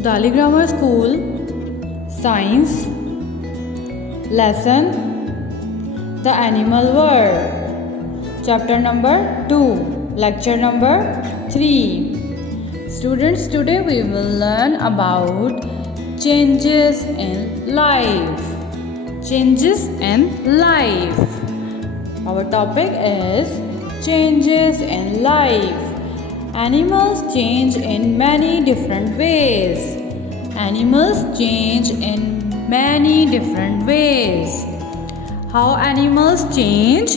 Abdali Grammar School Science Lesson The Animal World Chapter number 2 Lecture number 3 Students, today we will learn about changes in life. Changes in life. Our topic is changes in life. Animals change in many different ways. Animals change in many different ways. How animals change?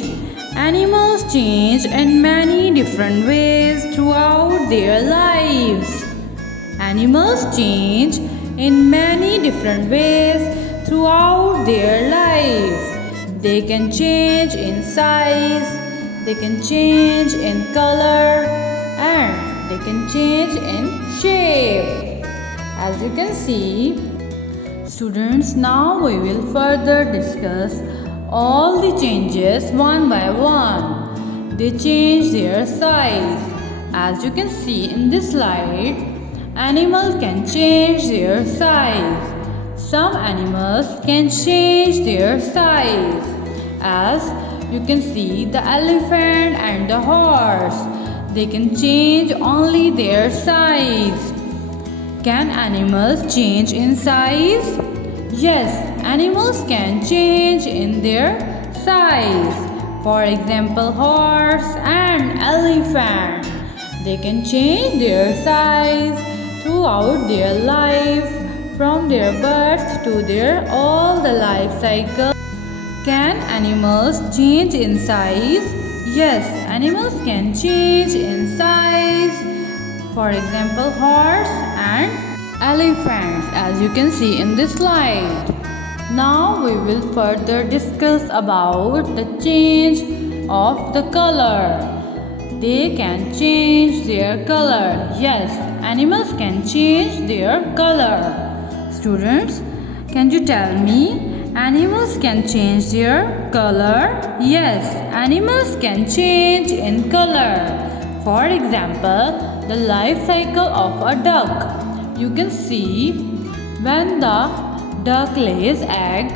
Animals change in many different ways throughout their lives. Animals change in many different ways throughout their life. They can change in size, they can change in color, and they can change in shape. As you can see, students, now we will further discuss all the changes one by one. They change their size. As you can see in this slide, animals can change their size. Some animals can change their size. As you can see, the elephant and the horse, they can change only their size. Can animals change in size? Yes, animals can change in their size. For example, horse and elephant, they can change their size throughout their life, from their birth to their all the life cycle. Can animals change in size? Yes, animals can change in size. For example, horse and elephants, as you can see in this slide. Now we will further discuss about the change of the color. They can change their color. Yes, animals can change their color. Students, can you tell me? Animals can change their color? Yes, animals can change in color. For example, the life cycle of a duck. You can see when the duck lays egg,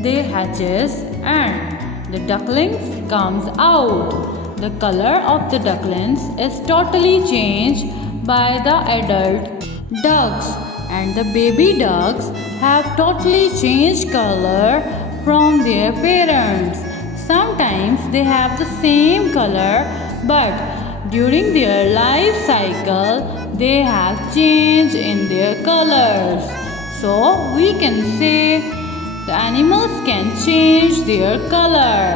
they hatches and the ducklings comes out. The color of the ducklings is totally changed by the adult ducks, and the baby ducks have totally changed color from their parents. Sometimes they have the same color, but during their life cycle they have changed in their colors. So we can say the animals can change their color.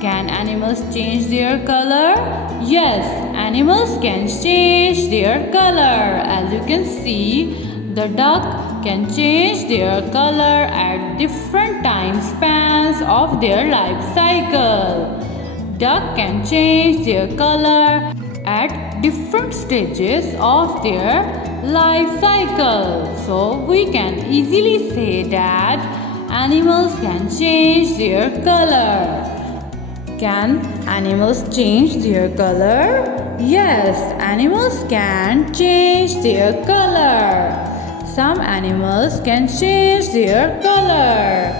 Can animals change their color? Yes, animals can change their color. As you can see, the duck can change their color at different time spans of their life cycle. Duck can change their color at different stages of their life cycle. So we can easily say that animals can change their color. Can animals change their color? Yes, animals can change their color. Some animals can change their color.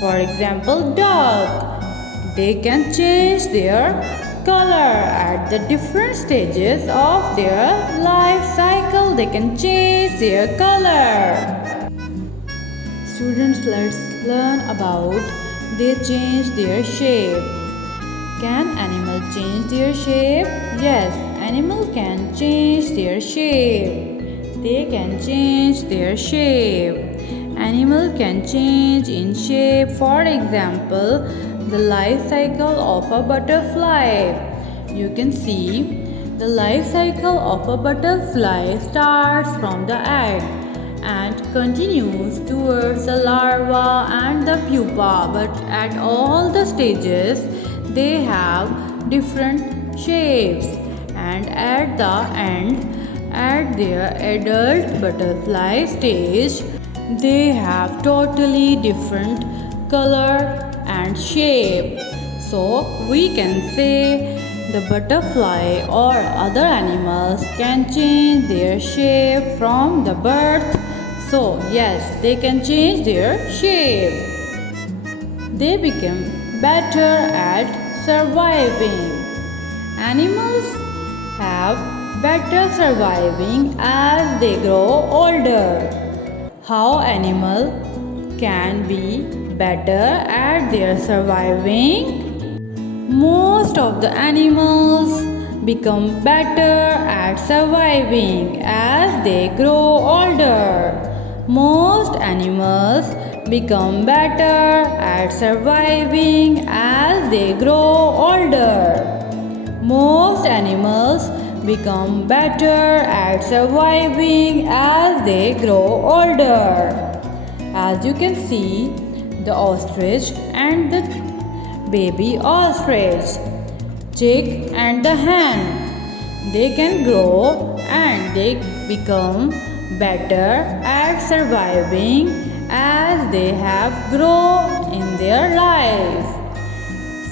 For example, dog. They can change their color at the different stages of their life cycle. They can change their color. Students, let's learn about they change their shape. Can animal change their shape? Yes, animal can change their shape. They can change their shape. Animal can change in shape. For example, the life cycle of a butterfly. You can see the life cycle of a butterfly starts from the egg and continues towards the larva and the pupa, but at all the stages they have different shapes, and at the end, at their adult butterfly stage, they have totally different color and shape. So we can say The butterfly or other animals can change their shape from the birth. So, yes, they can change their shape. They become better at surviving. Animals have better surviving as they grow older. How animal can be better at their surviving? Most of the animals become better at surviving as they grow older. Most animals become better at surviving as they grow older. Most animals become better at surviving as they grow older. As you can see, the ostrich and the baby ostrich, chick and the hen, they can grow and they become better at surviving as they have grown in their life.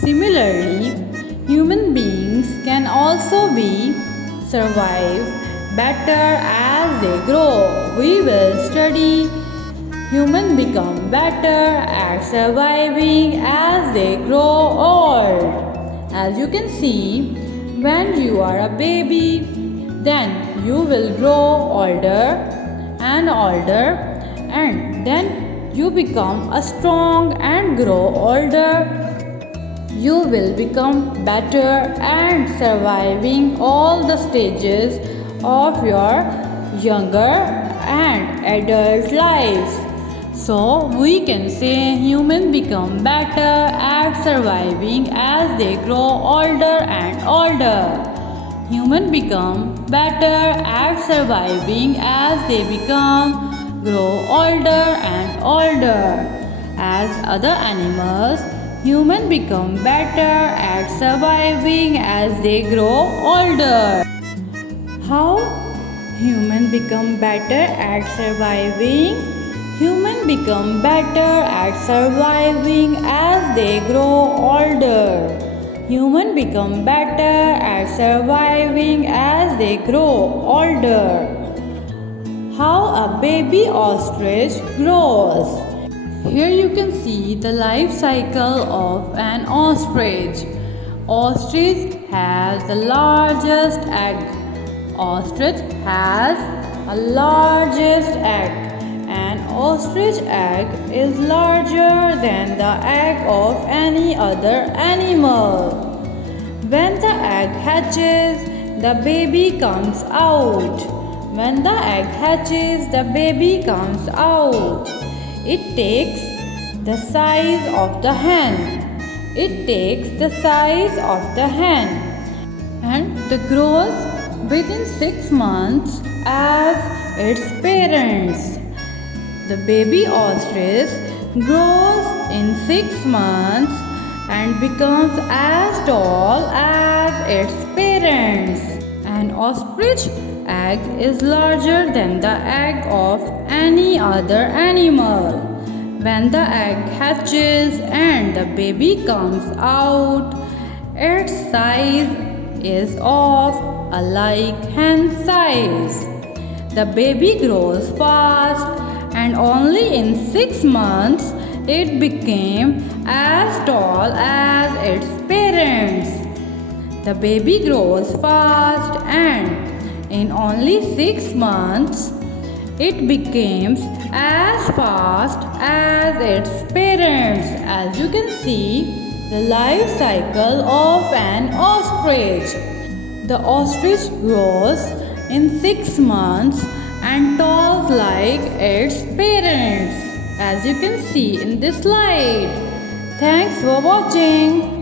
Similarly, human beings can also survive better as they grow. We will study humans become better at surviving as they grow old. As you can see, when you are a baby, then you will grow older and older, and then you become a strong and grow older. You will become better at surviving all the stages of your younger and adult lives. So we can say humans become better at surviving as they grow older and older. Humans become better at surviving as they grow older and older. As other animals, humans become better at surviving as they grow older. How humans become better at surviving? Humans become better at surviving as they grow older. Humans become better at surviving as they grow older. How a baby ostrich grows. Here you can see the life cycle of an ostrich. Ostrich has the largest egg. Ostrich has a largest egg. An ostrich egg is larger than the egg of any other animal. When the egg hatches, the baby comes out. When the egg hatches, the baby comes out. It takes the size of the hen. It takes the size of the hen and it grows within 6 months as its parents. The baby ostrich grows in 6 months and becomes as tall as its parents. An ostrich egg is larger than the egg of any other animal. When the egg hatches and the baby comes out, its size is of a like hen size. The baby grows fast and only in 6 months it became as tall as its parents. The baby grows fast and in only 6 months it becomes as fast as its parents. As you can see, the life cycle of an ostrich. The ostrich grows in 6 months and talks like its parents, as you can see in this slide. Thanks for watching.